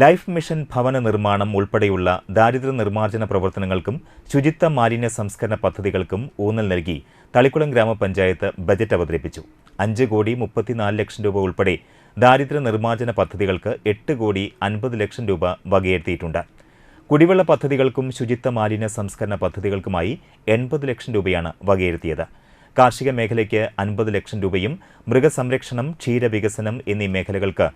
Life mission ഭവന നിർമ്മാണം ഉൾപ്പെടെയുള്ള ദാരിദ്ര്യ നിർമ്മാർജന പ്രവർത്തനങ്ങൾക്കും ശുചിത്വ മാലിന്യ സംസ്കരണ പദ്ധതികൾക്കും ഊന്നൽ നൽകി തളിക്കുളം ഗ്രാമപഞ്ചായത്ത് ബജറ്റ് അവതരിപ്പിച്ചു. അഞ്ച് കോടി മുപ്പത്തിനാല് ലക്ഷം രൂപ ഉൾപ്പെടെ ദാരിദ്ര്യ നിർമ്മാർജന പദ്ധതികൾക്ക് എട്ട് കോടി അൻപത് ലക്ഷം രൂപ വകയിരുത്തിയിട്ടുണ്ട്. കുടിവെള്ള പദ്ധതികൾക്കും ശുചിത്വ മാലിന്യ സംസ്കരണ പദ്ധതികൾക്കുമായി എൺപത് ലക്ഷം രൂപയാണ് വകയിരുത്തിയത്. കാർഷിക മേഖലയ്ക്ക് അൻപത് ലക്ഷം രൂപയും മൃഗസംരക്ഷണം ക്ഷീരവികസനം എന്നീ മേഖലകൾക്ക്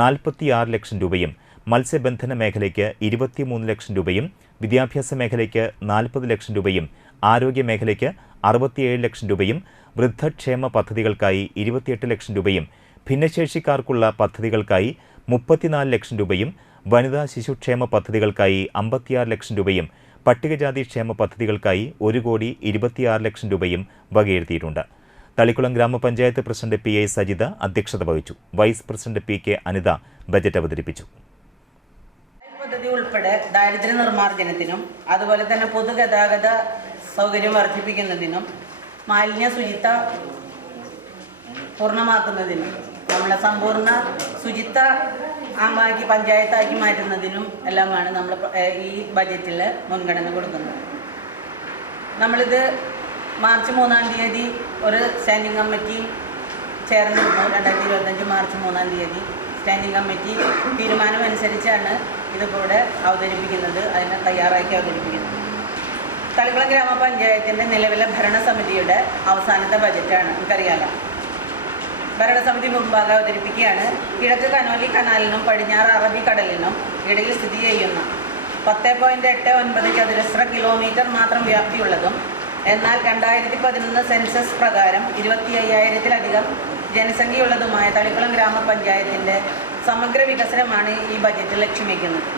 നാൽപ്പത്തിയാറ് ലക്ഷം രൂപയും മത്സ്യബന്ധന മേഖലയ്ക്ക് ഇരുപത്തിമൂന്ന് ലക്ഷം രൂപയും വിദ്യാഭ്യാസ മേഖലയ്ക്ക് നാൽപ്പത് ലക്ഷം രൂപയും ആരോഗ്യ മേഖലയ്ക്ക് അറുപത്തിയേഴ് ലക്ഷം രൂപയും വൃദ്ധക്ഷേമ പദ്ധതികൾക്കായി ഇരുപത്തിയെട്ട് ലക്ഷം രൂപയും ഭിന്നശേഷിക്കാർക്കുള്ള പദ്ധതികൾക്കായി മുപ്പത്തിനാല് ലക്ഷം രൂപയും വനിതാ ശിശുക്ഷേമ പദ്ധതികൾക്കായി അമ്പത്തിയാറ് ലക്ഷം രൂപയും പട്ടികജാതി ക്ഷേമ പദ്ധതികൾക്കായി ഒരു കോടി ഇരുപത്തിയാറ് ലക്ഷം രൂപയും വകയിരുത്തിയിട്ടുണ്ട്. തളിക്കുളം ഗ്രാമപഞ്ചായത്ത് പ്രസിഡന്റ് പി എ സജിത അധ്യക്ഷത വഹിച്ചു. Vice president P K Anitha budget അവതരിപ്പിച്ചു. പദ്ധതി ഉൾപ്പെടെ ദാരിദ്ര്യ നിർമ്മാർജനത്തിനും അതുപോലെ തന്നെ പൊതുഗതാഗത സൗകര്യം വർദ്ധിപ്പിക്കുന്നതിനും മാലിന്യ ശുചിത്വ പൂർണമാക്കുന്നതിനും നമ്മളെ സമ്പൂർണ ശുചിത്വ ആമാക്കി പഞ്ചായത്താക്കി മാറ്റുന്നതിനും എല്ലാമാണ് നമ്മൾ ഈ ബജറ്റിൽ മുൻഗണന കൊടുക്കുന്നത്. നമ്മളിത് മാർച്ച് മൂന്നാം തീയതി ഒരു സ്റ്റാൻഡിംഗ് കമ്മിറ്റി ചേർന്നിരുന്നു രണ്ടായിരത്തി ഇരുപത്തഞ്ച് മാർച്ച് മൂന്നാം തീയതി സ്റ്റാൻഡിംഗ് കമ്മിറ്റി തീരുമാനമനുസരിച്ചാണ് ഇതിവിടെ അവതരിപ്പിക്കുന്നത് അതിനെ തയ്യാറാക്കി അവതരിപ്പിക്കുന്നത്. തളിക്കുളം ഗ്രാമപഞ്ചായത്തിന്റെ നിലവിലെ ഭരണസമിതിയുടെ അവസാനത്തെ ബജറ്റാണ്. നമുക്കറിയാലോ ഭരണസമിതി മുമ്പാകെ അവതരിപ്പിക്കുകയാണ്. കിഴക്ക് കനോലി കനാലിനും പടിഞ്ഞാറ് അറബിക്കടലിനും ഇടയിൽ സ്ഥിതി ചെയ്യുന്ന പത്ത് പോയിന്റ് എട്ട് ഒൻപത് ചതുരശ്ര കിലോമീറ്റർ മാത്രം വ്യാപ്തിയുള്ളതും എന്നാൽ രണ്ടായിരത്തി പതിനൊന്ന് സെൻസസ് പ്രകാരം ഇരുപത്തി അയ്യായിരത്തിലധികം ജനസംഖ്യയുള്ളതുമായ തളിക്കുളം ഗ്രാമപഞ്ചായത്തിന്റെ സമഗ്ര വികസനമാണ് ഈ ബജറ്റ് ലക്ഷ്യം വയ്ക്കുന്നത്.